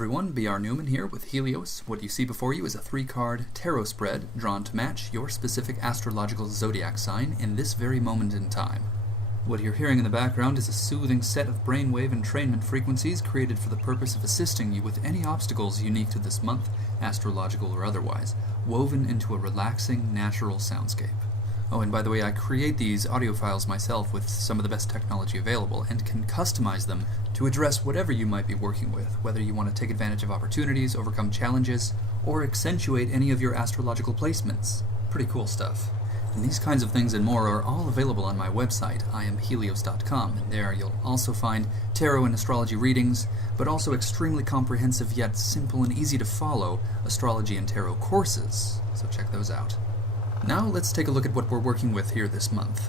everyone, B.R. Newman here with Helios. What you see before you is a 3-card tarot spread drawn to match your specific astrological zodiac sign in this very moment in time. What you're hearing in the background is a soothing set of brainwave entrainment frequencies created for the purpose of assisting you with any obstacles unique to this month, astrological or otherwise, woven into a relaxing, natural soundscape. Oh, and by the way, I create these audio files myself with some of the best technology available and can customize them to address whatever you might be working with, whether you want to take advantage of opportunities, overcome challenges, or accentuate any of your astrological placements. Pretty cool stuff. And these kinds of things and more are all available on my website, IamHelios.com, and there you'll also find tarot and astrology readings, but also extremely comprehensive yet simple and easy to follow astrology and tarot courses, so check those out. Now let's take a look at what we're working with here this month.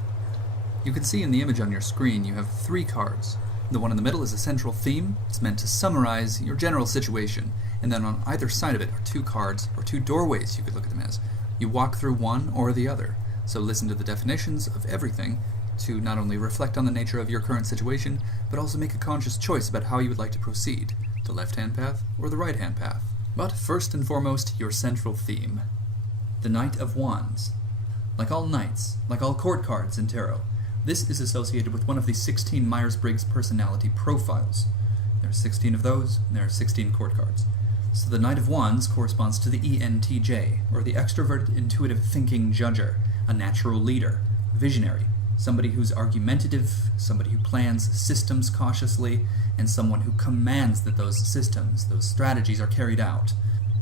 You can see in the image on your screen you have 3 cards. The one in the middle is a central theme. It's meant to summarize your general situation, and then on either side of it are 2 cards, or 2 doorways you could look at them as. You walk through one or the other, so listen to the definitions of everything to not only reflect on the nature of your current situation, but also make a conscious choice about how you would like to proceed, the left-hand path or the right-hand path. But first and foremost, your central theme. The Knight of Wands. Like all knights, like all court cards in tarot, this is associated with one of the 16 Myers-Briggs personality profiles. There are 16 of those, and there are 16 court cards. So the Knight of Wands corresponds to the ENTJ, or the extroverted, intuitive thinking judger, a natural leader, visionary, somebody who's argumentative, somebody who plans systems cautiously, and someone who commands that those systems, those strategies are carried out.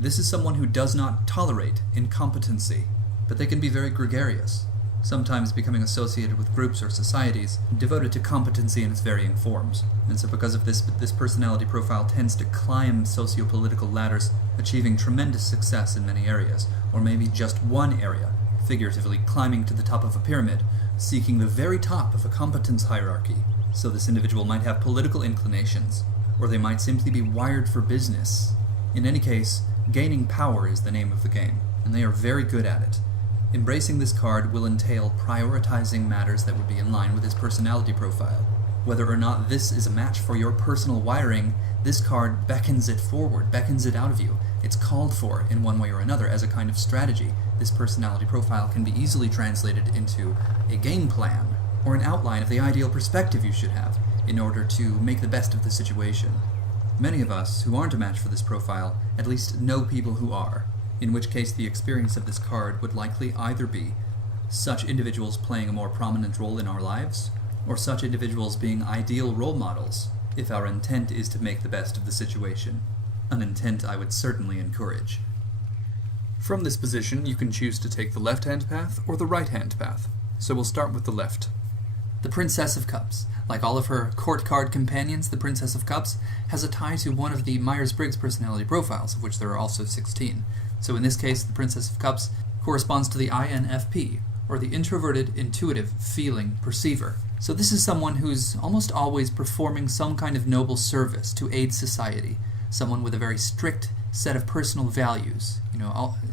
This is someone who does not tolerate incompetency, but they can be very gregarious, sometimes becoming associated with groups or societies devoted to competency in its varying forms. And so because of this personality profile tends to climb socio-political ladders, achieving tremendous success in many areas, or maybe just one area, figuratively climbing to the top of a pyramid, seeking the very top of a competence hierarchy. So this individual might have political inclinations, or they might simply be wired for business. In any case, gaining power is the name of the game, and they are very good at it. Embracing this card will entail prioritizing matters that would be in line with his personality profile. Whether or not this is a match for your personal wiring, this card beckons it forward, beckons it out of you. It's called for in one way or another as a kind of strategy. This personality profile can be easily translated into a game plan, or an outline of the ideal perspective you should have in order to make the best of the situation. Many of us who aren't a match for this profile at least know people who are, in which case the experience of this card would likely either be such individuals playing a more prominent role in our lives, or such individuals being ideal role models, if our intent is to make the best of the situation. An intent I would certainly encourage. From this position, you can choose to take the left-hand path or the right-hand path, so we'll start with the left. The Princess of Cups. Like all of her court card companions, the Princess of Cups has a tie to one of the Myers-Briggs personality profiles, of which there are also 16. So in this case, the Princess of Cups corresponds to the INFP, or the introverted, intuitive, feeling perceiver. So this is someone who's almost always performing some kind of noble service to aid society, someone with a very strict set of personal values,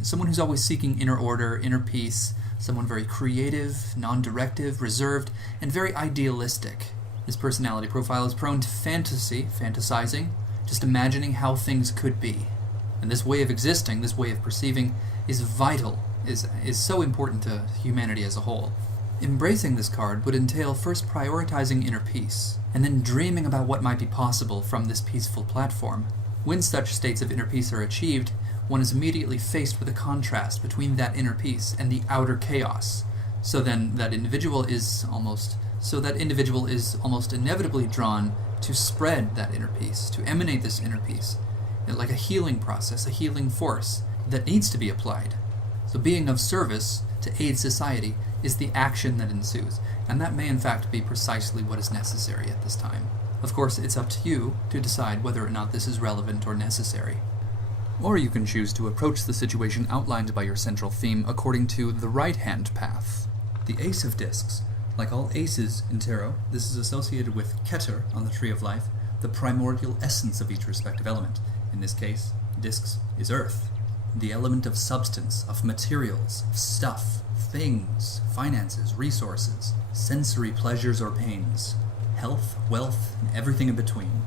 someone who's always seeking inner order, inner peace, someone very creative, non-directive, reserved, and very idealistic. This personality profile is prone to fantasy, fantasizing, just imagining how things could be. And this way of existing, this way of perceiving, is vital, is so important to humanity as a whole. Embracing this card would entail first prioritizing inner peace, and then dreaming about what might be possible from this peaceful platform. When such states of inner peace are achieved, one is immediately faced with a contrast between that inner peace and the outer chaos. So then that individual is almost inevitably drawn to spread that inner peace, to emanate this inner peace, like a healing process, a healing force that needs to be applied. So being of service to aid society is the action that ensues, and that may in fact be precisely what is necessary at this time. Of course, it's up to you to decide whether or not this is relevant or necessary. Or you can choose to approach the situation outlined by your central theme according to the right-hand path. The Ace of Discs. Like all aces in tarot, this is associated with Keter on the Tree of Life, the primordial essence of each respective element. In this case, discs is earth, the element of substance, of materials, of stuff, things, finances, resources, sensory pleasures or pains, health, wealth, and everything in between.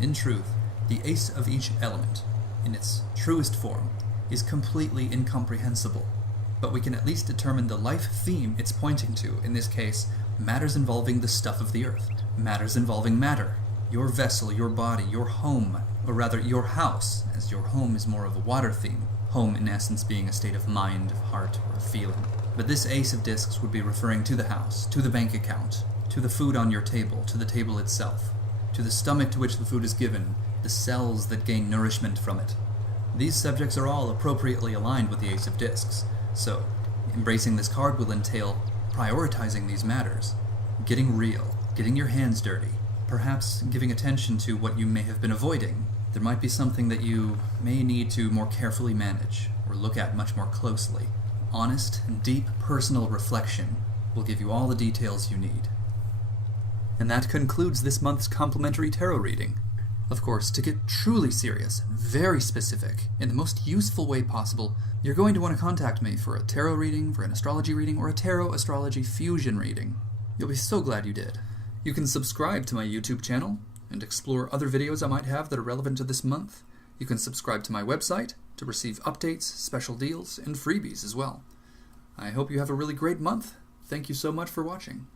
In truth, The ace of each element, in its truest form, is completely incomprehensible, but we can at least determine the life theme it's pointing to, in this case, matters involving the stuff of the earth, matters involving matter, your vessel, your body, your home, or rather your house, as your home is more of a water theme, home in essence being a state of mind, of heart, or of feeling. But this ace of discs would be referring to the house, to the bank account, to the food on your table, to the table itself, to the stomach to which the food is given, the cells that gain nourishment from it. These subjects are all appropriately aligned with the ace of discs, so embracing this card will entail prioritizing these matters, getting real, getting your hands dirty, perhaps giving attention to what you may have been avoiding. There might be something that you may need to more carefully manage, or look at much more closely. Honest and deep personal reflection will give you all the details you need. And that concludes this month's complimentary tarot reading. Of course, to get truly serious, very specific, in the most useful way possible, you're going to want to contact me for a tarot reading, for an astrology reading, or a tarot-astrology fusion reading. You'll be so glad you did. You can subscribe to my YouTube channel and explore other videos I might have that are relevant to this month. You can subscribe to my website to receive updates, special deals, and freebies as well. I hope you have a really great month. Thank you so much for watching.